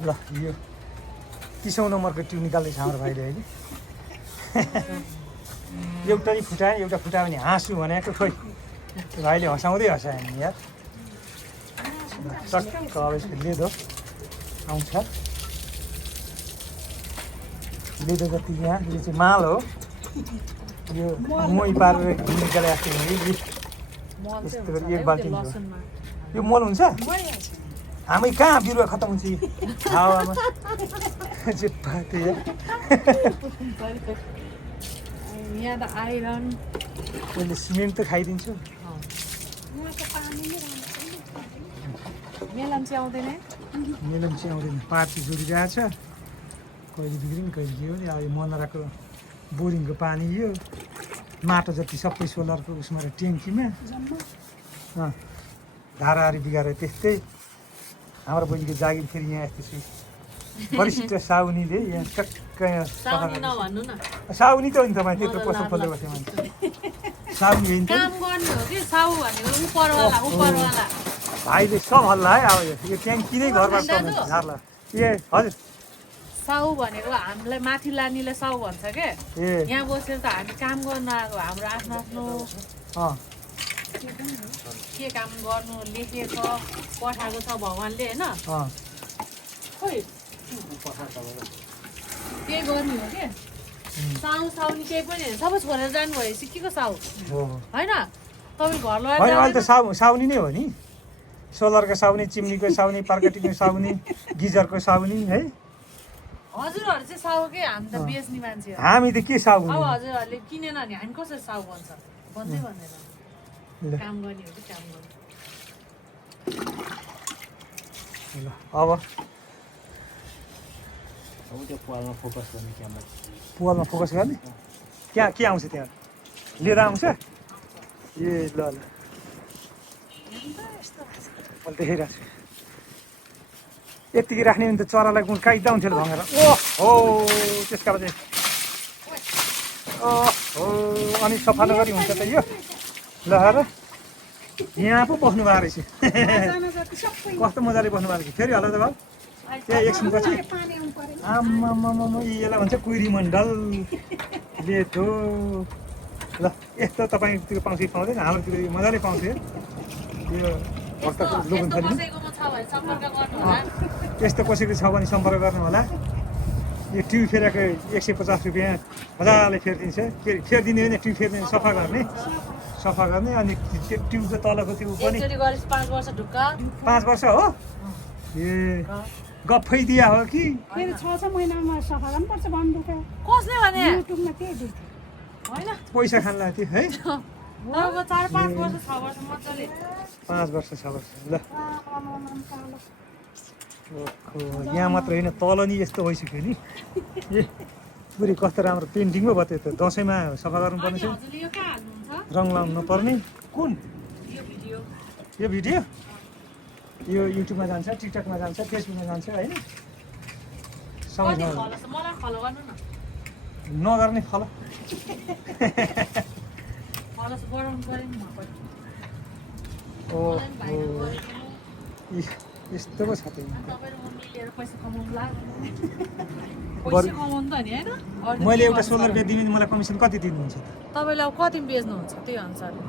ल यो 30औं नम्बरको ट्युब निकाल्दैछ हाम्रो भाइले अहिले एउटा नि फुटायो एउटा फुटायो भने हाँसु भनेको खोइ त्यो भाइले हँसाउँदै हँसायो नि यार टक्क अब यसको लेदो आउँछ लेदो जति यहाँ यो चाहिँ माल हो यो मोही पारेर निकाले जस्तो यस्तो गरी एक बाल्टी यो मल हुन्छ हामी कहाँ बिरुवा खतम हुन्छ हावामा यहाँ त आइरन मैले सिमेन्ट त खाइदिन्छु मेलन चाहिँ आउँदैन मेलन चाहिँ आउँदैन पार्टी जोडिरहेछ कहिले बिग्रिन् कहिले के हो नि अब यो मनराको बोरिङको पानी यो माटो जति सबै सोलरको उसमा ट्याङ्कीमा धाराहारी बिगाएर त्यस्तै हाम्रो बहिनीको जागिर फेरि यहाँ यस्तो वरिष्ठ साउनीले यहाँ टक्क यहाँ साउनी त हो नि तपाईँ त्यत्रो पसल खोल्दै बस्यो मान्छे साउनी होइन भाइले सब हल्ला है अब यो ट्याङ्की नै घरबाट झार्ला ए हजुर साउ भनेको हामीलाई माथि लानेले साउ भन्छ के यहाँ बसेर त हामी काम गर्नु आएको हाम्रो आफ्नो आफ्नो के काम गर्नु लेखेको पठाएको छ भगवान्ले होइन खोइ त्यही गर्ने हो के साउ साउनी केही पनि होइन सबै छोडेर जानु भएपछि के को साउ होइन तपाईँ घर लगाएर अहिले त साउनी नै हो नि सोलरको साउनी चिम्नीको साउनी पार्कटिङको साउनी गिजरको साउनी है हजुरहरू चाहिँ साउ के हामी त बेच्ने मान्छे हो हामी त के साउ अब हजुरहरूले किनेन भने हामी कसरी साउ भन्छ भन्दै भन्दैन काम गर्ने हो कि काम गर्ने ल अब त्यो पुवालमा फोकस गर्ने क्यामेरा पुवालमा फोकस गर्ने त्यहाँ के आउँछ त्यहाँ लिएर आउँछ ए ल ल मैले देखाइरहेको छु यतिकै राख्ने भने त चरालाई गुण काइदा हुन्थ्यो भनेर ओ हो त्यसका चाहिँ ओहो अनि सफा नगरी हुन्छ त यो ल हेर यहाँ पो बस्नु भएको रहेछ कस्तो मजाले बस्नु भएको रहेछ फेरि होला त भाउ त्यहाँ एकछिनपछि आम्मामामा यसलाई भन्छ कुइरी मण्डल लेटो ल यस्तो तपाईँतिर पाउँछ कि पाउँदैन हाम्रोतिर मजाले पाउँछ यो यस्तो कसैको छ भने सम्पर्क गर्नु होला यो ट्युब फेरेको 150 रुपियाँ मजाले फेरिदिन्छ फेरिदिने होइन ट्युब फेर्ने सफा गर्ने अनि त्यो ट्युबको तलको त्यो पनि 5 वर्ष हो ए गफै दिया हो कि फेरि 6 महिनामा सफा गर्नुपर्छ भन्नु त कसले भने युट्युबमा त्यही देख्छु होइन पैसा खान लाग्थ्यो है 4-5 वर्ष 6 वर्ष मजाले 5 वर्ष 6 वर्ष ल यहाँ मात्र होइन तल नि यस्तो भइसक्यो नि ए पुरै कस्तो राम्रो पेन्टिङ पो भयो त दसैँमा सफा गर्नुपर्ने छ रङ लाउनु नपर्ने कुन यो भिडियो यो युट्युबमा जान्छ टिकटकमा जान्छ फेसबुकमा जान्छ होइन नगर्ने फल यस्तो पो छ त मैले एउटा सोलर बेच्दिनु मलाई कमिसन कति दिनुहुन्छ त तपाईँले अब कति बेच्नुहुन्छ त्यही अनुसारले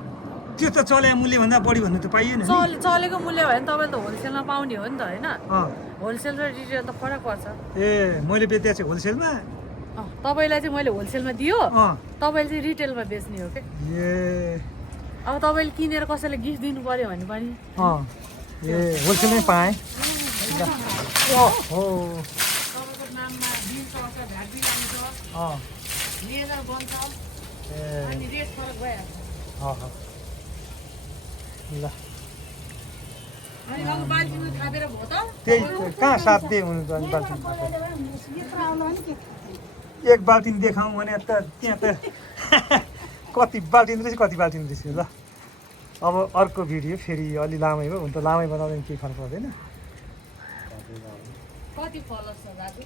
त्यो त चलेको मूल्यभन्दा बढी भन्नु त पाइएन चलेको मूल्य भयो भने तपाईँले त होलसेलमा पाउने हो नि त होइन होलसेल र रिटेल त फरक पर्छ ए मैले बेच्दा चाहिँ होलसेलमा तपाईँलाई चाहिँ मैले होलसेलमा दियो तपाईँले चाहिँ रिटेलमा बेच्ने हो क्या ए अब तपाईँले किनेर कसैलाई गिफ्ट दिनु पर्यो भने पनि ए होलसेलमै पाएँ ओहो तपाईँको नाममा बिल चल्छ भ्याट बिल आउँछ लेजर बन्छ अनि रेट फरक भइहाल्छ ल अनि अब बाल्टीमा थापेर भयो त त्यही कहाँ साथ दिए हुनु त अनि बाल्टिन एक बाल्टिन देखाउँ भने त त्यहाँ त कति बाल्टिन रहेछ कति बाल्टिन रहेछ ल अब अर्को भिडियो फेरि अलि लामै हो हुन त लामै बनाउँदैन केही फरक पर्दैन कति फलोस् दाजु